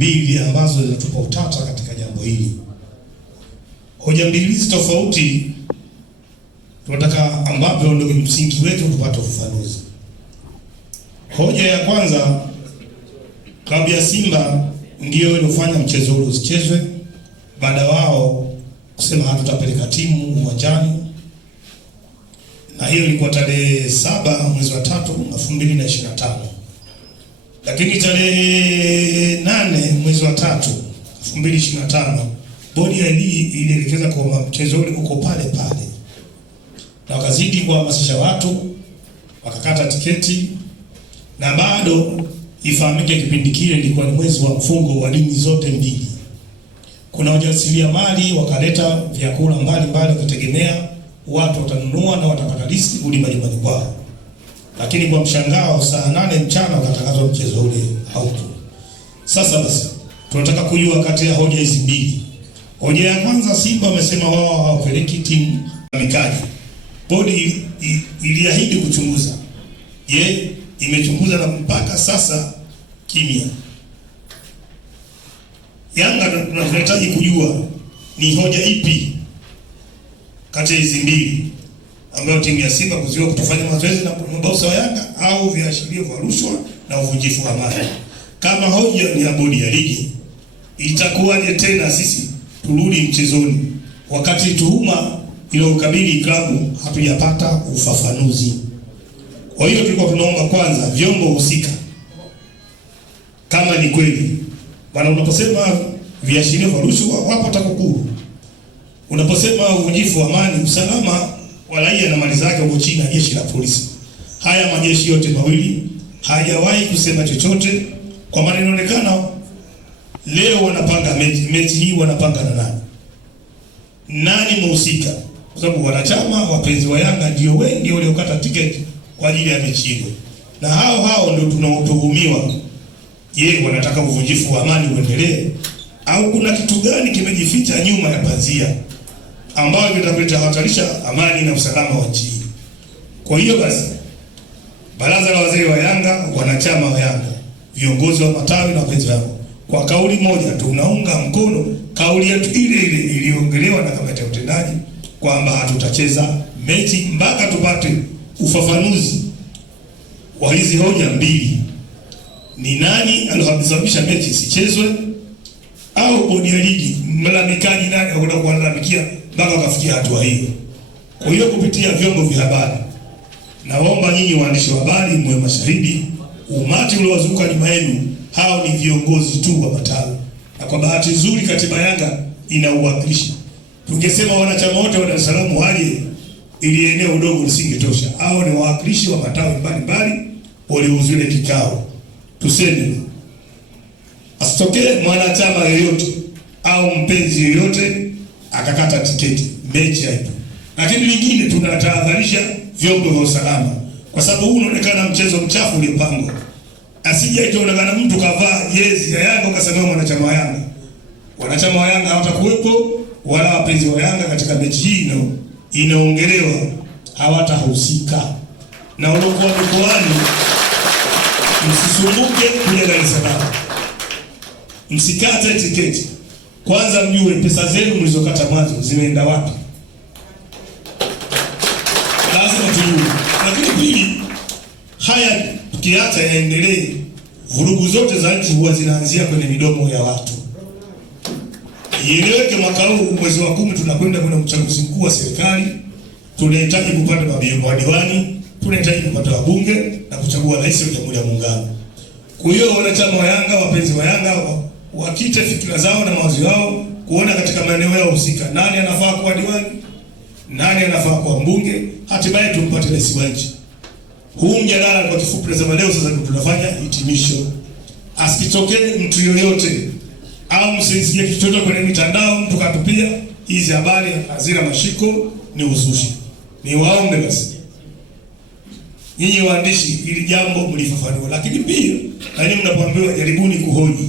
mbili ambazo zinatupa utata katika jambo hili. Hoja mbili hizi tofauti tunataka ambapo ndio msingi wetu tupate ufafanuzi. Hoja ya kwanza, klabu ya Simba ndio iliyofanya mchezo ule usichezwe baada wao kusema hatutapeleka timu uwanjani, na hiyo ilikuwa tarehe 7 mwezi wa 3 2025. Lakini tarehe 8 mwezi wa 3 2025 bodi ya ligi ilielekeza kwa mchezo ule uko pale pale, na wakazidi kuhamasisha watu, wakakata tiketi, na bado ifahamike kipindi kile ilikuwa ni mwezi wa mfungo wa dini zote mbili. Kuna wajasiriamali wakaleta vyakula mbalimbali wakitegemea watu watanunua na watapata listi kurudi majumbani kwao. Lakini kwa mshangao saa 8 mchana wakatangazwa mchezo ule haupo. Sasa basi tunataka kujua kati ya hoja hizi mbili. Hoja ya kwanza, Simba wamesema wao hawapeleki timu mikaji. Bodi iliahidi kuchunguza. Je, imechunguza na mpaka sasa kimya? Yanga tunahitaji kujua ni hoja ipi kati ya hizi mbili ambayo timu ya Simba kuziwa kutofanya mazoezi na mabosi wa Yanga au viashiria vya rushwa na uvunjifu wa amani. Kama hoja ni ya bodi ya ligi, itakuwaje tena sisi turudi mchezoni wakati tuhuma iliyokabili klabu hatujapata ufafanuzi? Kwa hiyo tulikuwa tunaomba kwanza vyombo husika, kama ni kweli bana, unaposema viashiria vya rushwa wapo TAKUKURU, unaposema uvunjifu wa amani, usalama wa raia na mali zake huko chini ya jeshi la polisi, haya majeshi yote mawili hajawahi kusema chochote. Kwa maana inaonekana leo wanapanga mechi hii, wanapanga na nani mhusika, kwa sababu wanachama wapenzi wa Yanga ndio wengi waliokata tiketi kwa ajili ya mechi hiyo, na hao ndio tunaotuhumiwa. Je, wanataka uvunjifu wa amani uendelee au kuna kitu gani kimejificha nyuma ya pazia ambayo kitahatarisha amani na usalama wa nchi? Kwa hiyo basi, baraza la wazee wa Yanga, wanachama wa Yanga, viongozi wa matawi na wapenzi wao, kwa kauli moja tunaunga mkono kauli yetu ile ile iliyoongelewa na kamati ya utendaji kwamba hatutacheza mechi mpaka tupate ufafanuzi wa hizi hoja mbili. Ni nani aliyosababisha mechi isichezwe, au bodi ya ligi mlalamikaji nani anakwenda kulalamikia mpaka kafikia hatua hiyo? Kwa hiyo kupitia vyombo vya habari, naomba nyinyi waandishi wa habari mwe mashahidi, umati uliowazunguka nyuma yenu hao ni viongozi tu wa matawi, na kwa bahati nzuri katiba Yanga ina uwakilishi. Tungesema wanachama wote wa Dar es Salaam waje, ili eneo dogo lisingetosha. Hao ni wawakilishi wa matawi mbalimbali waliohudhuria kikao. Tuseme asitokee mwanachama yoyote au mpenzi yoyote akakata tiketi, mechi haipo. Lakini lingine, tunatahadharisha vyombo vya usalama, kwa sababu huu unaonekana mchezo mchafu uliopangwa. Asije ikaonekana mtu kavaa jezi ya Yanga ukasema mwanachama wa Yanga. Wanachama wa Yanga hawatakuwepo, wala wapenzi wa Yanga katika mechi hii inaongelewa hawatahusika. Na waliokuwa mikoani, msisumbuke kuja Dar es Salaam, msikate tiketi. Kwanza mjue pesa zenu mlizokata mwanzo zimeenda wapi, lazima tujue. Lakini pili, haya tukiacha yaendelee, vurugu zote za nchi huwa zinaanzia kwenye midomo ya watu. Ieleweke, mwaka huu mwezi wa 10 tunakwenda kwenye uchaguzi mkuu wa serikali. Tunahitaji kupata madiwani, tunahitaji kupata wabunge na kuchagua rais wa Jamhuri ya Muungano. Kwa hiyo wanachama wa Yanga, wapenzi wa Yanga, wakite fikra zao na mawazo yao kuona katika maeneo yao husika nani anafaa kuwa diwani, nani anafaa kuwa mbunge, hatimaye tumpate rais wa nchi. Huu mjadala kwa kifupi nasema leo sasa tunafanya hitimisho. Asitokee mtu yoyote au msisikie kichoto kwenye mitandao mtu katupia hizi habari hazina mashiko, ni uzushi. Ni waombe basi nyinyi waandishi, ili jambo mlifafanua. Lakini pia na mnapoambiwa jaribuni kuhoji,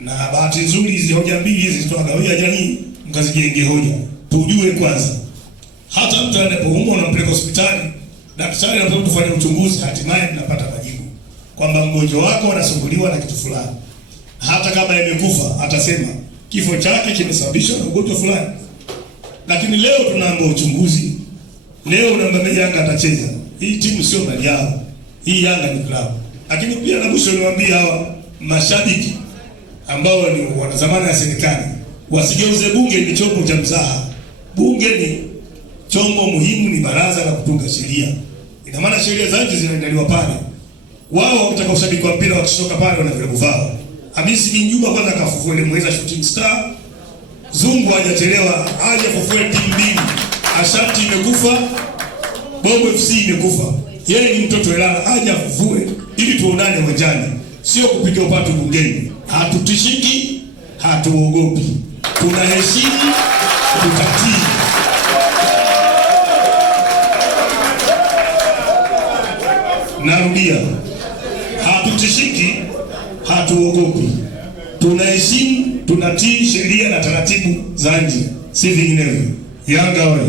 na bahati nzuri hizi hoja mbili hizi tutawagawia jamii mkazijenge hoja. Tujue kwanza, hata mtu anapoumwa unampeleka hospitali, daktari anapokuja kufanya uchunguzi, hatimaye mnapata majibu kwamba mgonjwa wako anasumbuliwa na kitu fulani. hata kama imekufa atasema kifo chake kimesababishwa na ugonjwa fulani. Lakini leo tunaomba uchunguzi. Leo unaambia Yanga atacheza. Hii timu sio mali yao. Hii Yanga ni club. Lakini pia na mwisho niwaambie hawa mashabiki ambao ni wanazamana ya serikali wasigeuze bunge ni chombo cha mzaha. Bunge ni chombo muhimu, ni baraza la kutunga sheria. Ina maana sheria za nchi zinaandaliwa pale. Wao wakitaka ushabiki wa mpira wakishoka pale wana vile kuvaa. Hamisi bin Juma kwanza kafufua ile Mweza Shooting Star. Zungu hajachelewa, aje kufufua timu mbili. Ashanti imekufa, Bongo FC imekufa. Yeye ni mtoto Elala, aje afufue ili tuonane uwanjani. Sio kupiga upatu bungeni. Hatutishiki, hatuogopi. Tunaheshimu, tutatii. Narudia. Hatutishiki, hatuogopi. Tunaheshimu, tunatii sheria na taratibu za nchi. Si vinginevyo. Yanga wale.